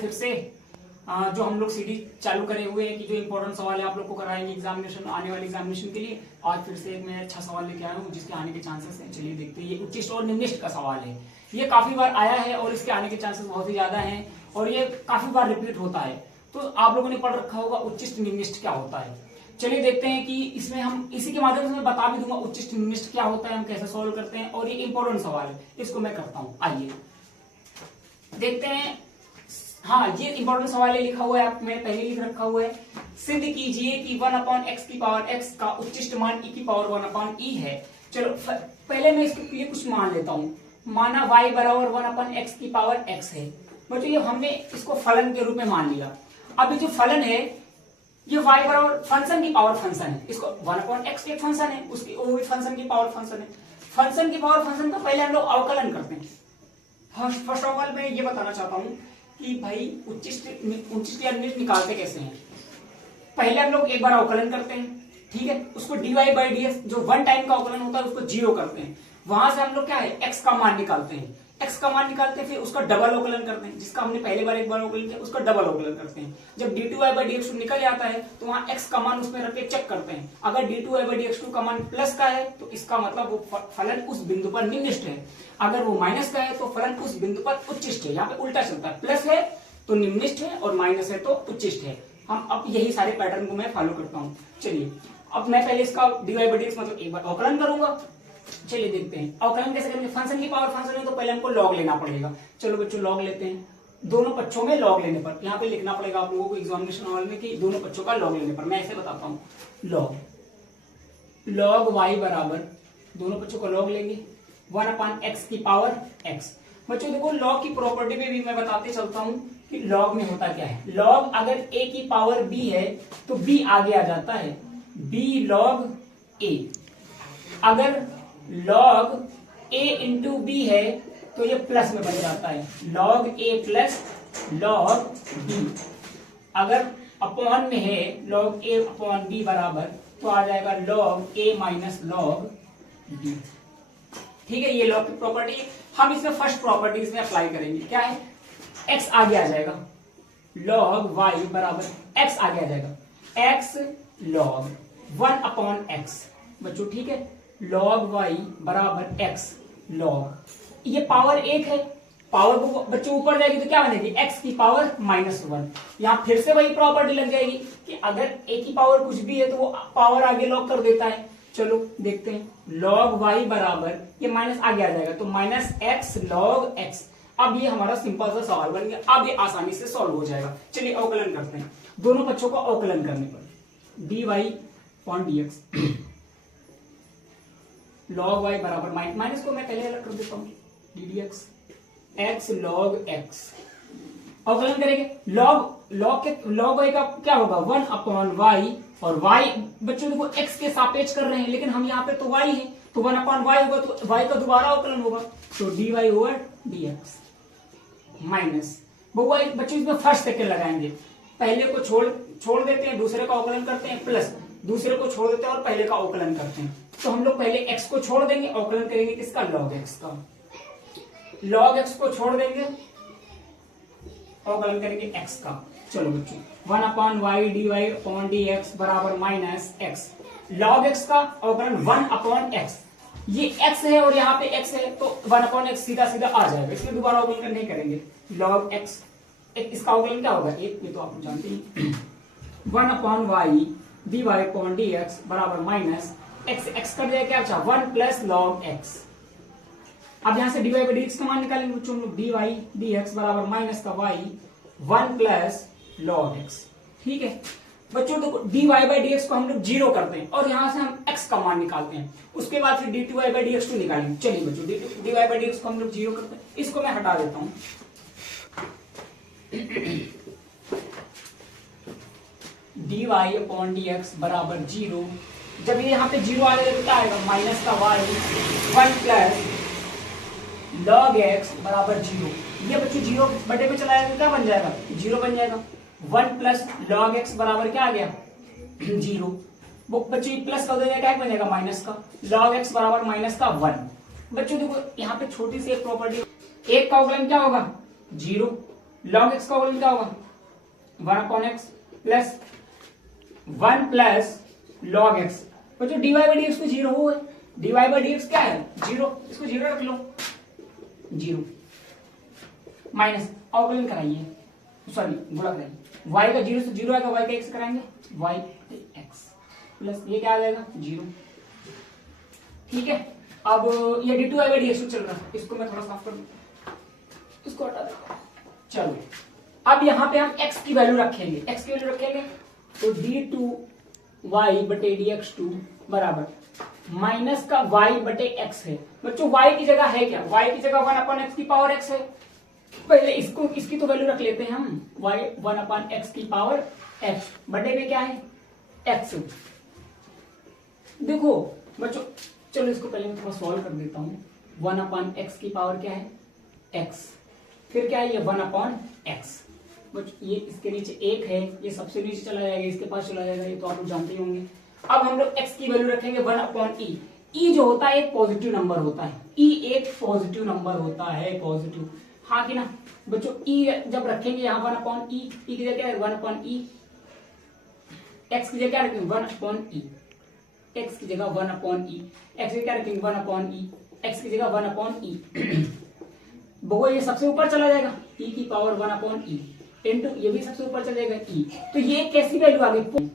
फिर से जो हम लोग सीरीज चालू करे हुए हैं कि जो इंपॉर्टेंट सवाल है आप लोग को कराएंगे एग्जामिनेशन, आने वाले एग्जामिनेशन के लिए। आज फिर से एक मैं अच्छा सवाल लेके आया हूँ जिसके आने के चांसेस हैं। चलिए देखते हैं। ये उच्चिष्ट और निम्निष्ट का सवाल है। ये काफी बार आया है और इसके आने के चांसेस बहुत ही ज्यादा हैं और ये काफी बार रिपीट होता है। तो आप लोगों ने पढ़ रखा होगा उच्चिष्ट निम्निष्ट क्या होता है। चलिए देखते हैं कि इसमें हम इसी के माध्यम से मैं बता भी दूंगा उच्चिष्ट निम्निष्ट क्या होता है, हम कैसे सॉल्व करते हैं, और ये इंपॉर्टेंट सवाल है, इसको मैं करता हूँ। आइए देखते हैं। हाँ, ये इंपॉर्टेंट सवाल है, लिखा हुआ है, मैंने पहले लिख रखा हुआ है। सिद्ध कीजिए कि 1/x की पावर x का उच्चिष्ट मान e की पावर 1/e है। चलो पहले मैं इसके लिए कुछ मान लेता हूँ। माना y बराबर 1/x की पावर x है। बच्चों ये हमने इसको फलन के रूप में मान लिया। अब ये जो फलन है ये y बराबर फंक्शन की पावर फंक्शन है। इसको 1/x एक फंक्शन है, उसकी वो भी फंक्शन की पावर फंक्शन है। फंक्शन की पावर फंक्शन का पहले हम लोग अवकलन करते हैं। फर्स्ट ऑफ ऑल मैं ये बताना चाहता हूँ कि भाई उच्चिष्ट या निम्निष्ट निकालते कैसे हैं। पहले हम लोग एक बार अवकलन करते हैं, ठीक है। उसको dy/dx जो वन टाइम का अवकलन होता है उसको 0 करते हैं। वहां से हम लोग क्या है x का मान निकालते हैं। x का मान निकालते हैं, फिर उसका डबल अवकलन करते हैं। जिसका हमने पहले बार एक बार अवकलन किया उसका डबल अवकलन करते हैं। जब d2y/dx2 निकल जाता है तो वहां x का मान उसमें रख के चेक करते हैं। अगर d2y/dx2 का मान प्लस का है तो इसका मतलब वो फलन उस बिंदु पर निम्निष्ट है। अगर वो माइनस का है तो फलन उस बिंदु पर उच्चिष्ट है। यहाँ पे उल्टा चलता है, प्लस है तो निम्निष्ट है और माइनस है तो उच्चिष्ट है। हम अब यही सारे पैटर्न को मैं फॉलो करता हूँ। चलिए अब मैं पहले इसका dy/dx मतलब एक बार अवकलन करूंगा। चलिए देखते हैं अवकलन कैसे करेंगे। फंक्शन की पावर फंक्शन है तो पहले हमको लॉग लेना पड़ेगा। चलो बच्चों लॉग लेते हैं। दोनों पक्षों में लॉग लेने पर यहाँ पे लिखना पड़ेगा आप लोगों को एग्जामिनेशन हॉल में कि दोनों पक्षों का लॉग लेने पर। मैं ऐसे बताता हूँ, लॉग y बराबर दोनों पक्षों का लॉग लेंगे 1/x की पावर x। बच्चों देखो लॉग की प्रॉपर्टी में भी मैं बताते चलता हूँ कि लॉग में होता क्या है। लॉग अगर a की पावर b है तो b आगे आ जाता है, b log a। अगर log a इंटू b है तो ये प्लस में बन जाता है, log a plus log b। अगर अपॉन में है log a अपॉन b बराबर तो आ जाएगा log a minus log b। ठीक है, ये लॉग की प्रॉपर्टी है। हम इसमें फर्स्ट प्रॉपर्टी इसमें अप्लाई करेंगे। क्या है, x आगे आ जाएगा, log y बराबर x आगे आ जाएगा, x log 1/x। बच्चों ठीक है, log y बराबर x log, ये पावर 1 है। पावर को बच्चों ऊपर जाएगी तो क्या बनेगी, x की पावर -1। यहाँ फिर से वही प्रॉपर्टी लग जाएगी कि अगर a की पावर कुछ भी है तो वो पावर आगे लॉग कर देता है। चलो देखते हैं, log y बराबर ये माइनस आगे आ जाएगा तो -x log x। अब ये हमारा सिंपल सा सवाल बन गया। अब ये आसानी से सॉल्व हो जाएगा। चलिए अवकलन करते हैं। दोनों पक्षों को अवकलन करने पर dy/dx log y बराबर माइनस को मैं पहले अलग कर देता हूँ, ddx x log x। अवकलन करेंगे, log y का क्या होगा 1/y, और y बच्चों देखो x के सापेक्ष कर रहे हैं लेकिन हम यहाँ पे तो y है तो 1/y होगा तो y का दोबारा अवकलन होगा तो dy/dx माइनस बच्चों इसमें फर्स्ट सेकंड लगाएंगे। पहले को छोड़ देते हैं, दूसरे का अवकलन करते हैं, प्लस दूसरे को छोड़ देते हैं और पहले का अवकलन करते हैं। तो हम लोग पहले x को छोड़ देंगे, अवकलन करेंगे किसका, log x का। log x को छोड़ देंगे, अवकलन करेंगे x का। चलो बच्चों 1/y dy/dx बराबर -x। log x का अवकलन 1/x। ये x है और यहाँ पे x है तो 1/x सीधा सीधा आ जाएगा, इसलिए दोबारा अवकलन नहीं करेंगे। log x इसका अवकलन क्या होगा, एक ये तो आप जानते हैं 1/y dy/dx बराबर -x कर दिया क्या, अच्छा 1 + log x। अब यहां से dy/dx का मान निकालेंगे बच्चों हम लोग, dy/dx बराबर माइनस का y 1 + log x। ठीक है बच्चों, देखो dy/dx को हम लोग 0 करते हैं और यहां से हम x का मान निकालते हैं। उसके बाद फिर dy/dx निकालेंगे। चलिए बच्चों dy/dx को हम लोग 0 करते हैं, इसको मैं हटा देता हूं। dy/dx बराबर 0। जब ये यहाँ पे 0 आ जाएगा तो क्या आएगा, माइनस का y 1 + log x बराबर 0। ये बच्चों 0 बटे पे चला जाएगा तो क्या बन जाएगा, 0 बन जाएगा। 1 + log x बराबर क्या आ गया, 0। वो बच्चों प्लस का हो जाएगा, क्या बन जाएगा माइनस का, log x बराबर माइनस का 1। बच्चों देखो यहाँ पे छोटी सी एक प्रॉपर्टी, एक का अवकलन क्या होगा 0 log x का होल क्या होगा 1 upon x plus 1 plus log x। बच्चों dy बाई dx को जीरो हो, dy बाई dx क्या है जीरो, इसको जीरो रख लो, जीरो माइनस अवकलन कराइए, सॉरी गुणा कराइए, y का जीरो से जीरो आएगा, y का x कराएंगे y x प्लस ये क्या आ जाएगा जीरो। ठीक है, अब ये D two I by D X चल रहा है, इसको मैं थोड़ा साफ कर दूं, इसको हटा देता हूं। चलो अब यहां पे हम x की वैल्यू रखेंगे, x की वैल्यू रखेंगे तो डी टू वाई बटे डी एक्स टू बराबर माइनस का y बटे x है। बच्चों y की जगह है क्या, y की जगह 1 अपॉन x की पावर x है, पहले इसको इसकी तो वैल्यू रख लेते हैं हम, y 1 अपॉन x की पावर x बटे में क्या है x। देखो बच्चों चलो इसको पहले मैं थोड़ा सॉल्व कर देता हूँ, 1 अपॉन एक्स की पावर क्या है x, फिर क्या है ये 1 अपॉन एक्स, बच्चों ये इसके नीचे एक है, ये सबसे नीचे चला जाएगा, इसके पास चला जाएगा, ये तो आप लोग जानते ही होंगे। अब हम लोग x की वैल्यू रखेंगे 1 अपॉन ई, ई जो होता है एक पॉजिटिव नंबर होता है, ई एक पॉजिटिव नंबर होता है, पॉजिटिव, हाँ कि ना बच्चों। ई जब रखेंगे यहाँ 1 अपॉन ई, ई की जगह क्या है 1 अपॉन ई, एक्स की जगह क्या रखेंगे 1 अपॉन ई, एक्स की जगह 1 अपॉन ई, एक्स की क्या रखेंगे 1 अपॉन ई, एक्स की जगह 1 अपॉन ई, बहु ये सबसे ऊपर चला जाएगा e की पावर 1 अपॉन ई इंटू ये भी सबसे ऊपर चला जाएगा e, तो ये कैसी वैल्यू आ गई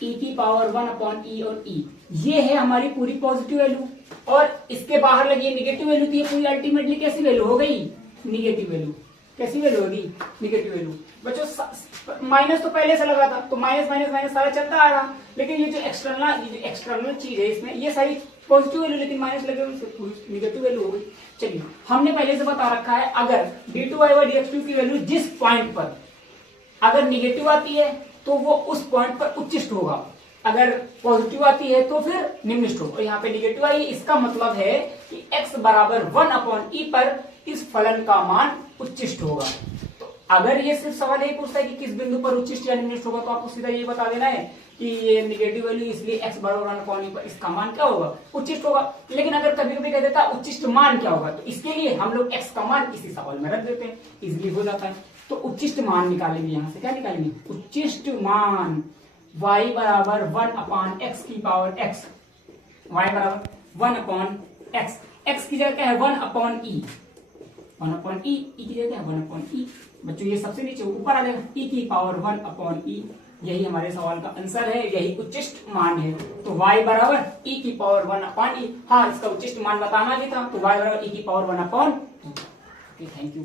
e की पावर 1 अपॉन ई और e, ये है हमारी पूरी पॉजिटिव वैल्यू, और इसके बाहर लगी निगेटिव वैल्यू थी, ये पूरी अल्टीमेटली कैसी वैल्यू हो गई निगेटिव वैल्यू, कैसी वैल्यू होगी निगेटिव वैल्यू। बच्चों माइनस तो पहले से लगा था तो माइनस माइनस माइनस सारा चलता आ रहा, लेकिन ये जो एक्सटर्नल चीज है इसमें ये सारी पॉजिटिव वैल्यू, लेकिन माइनस लगे निगेटिव वैल्यू हो गई। चलिए हमने पहले से बता रखा है अगर d2 बाई dx2 की वैल्यू जिस पॉइंट पर अगर निगेटिव आती है तो वो उस पॉइंट पर उच्चिष्ट होगा, अगर पॉजिटिव आती है तो फिर निम्निष्ट होगा। यहाँ पे निगेटिव आई, इसका मतलब है कि x बराबर 1 अपॉन ई पर इस फलन का मान उच्चिष्ट होगा। तो अगर ये सिर्फ सवाल यही पूछता है कि किस बिंदु पर उच्चिष्ट या निम्निष्ट होगा, तो आपको सीधा ये बता देना है कि ये निगेटिव वैल्यू इसलिए x बराबर 1 अपॉन ई पर इसका मान क्या होगा उच्चिष्ट होगा। लेकिन अगर कभी कभी कह देता उच्चिष्ट मान क्या होगा, तो इसके लिए हम लोग x का मान किसी सवाल में रख देते हैं, इजिली हो जाता है। तो उच्चिष्ट मान निकालेंगे, यहां से क्या निकालेंगे उच्चिष्ट मान y बराबर 1 अपॉन एक्स की पावर x, y बराबर 1 अपॉन एक्स, x की जगह क्या है 1 अपॉन ई, 1 अपॉन ई, ई की जगह 1 अपॉन ई। बच्चों ये सबसे नीचे ऊपर आ जाएगा e की पावर 1 अपॉन ई, यही हमारे सवाल का आंसर है, यही उच्चिष्ट मान है। तो y बराबर e की पावर 1 अपॉन ई, हाँ इसका उच्चिष्ट मान बताना भी था, तो y बराबर e की power 1 upon E. Thank you.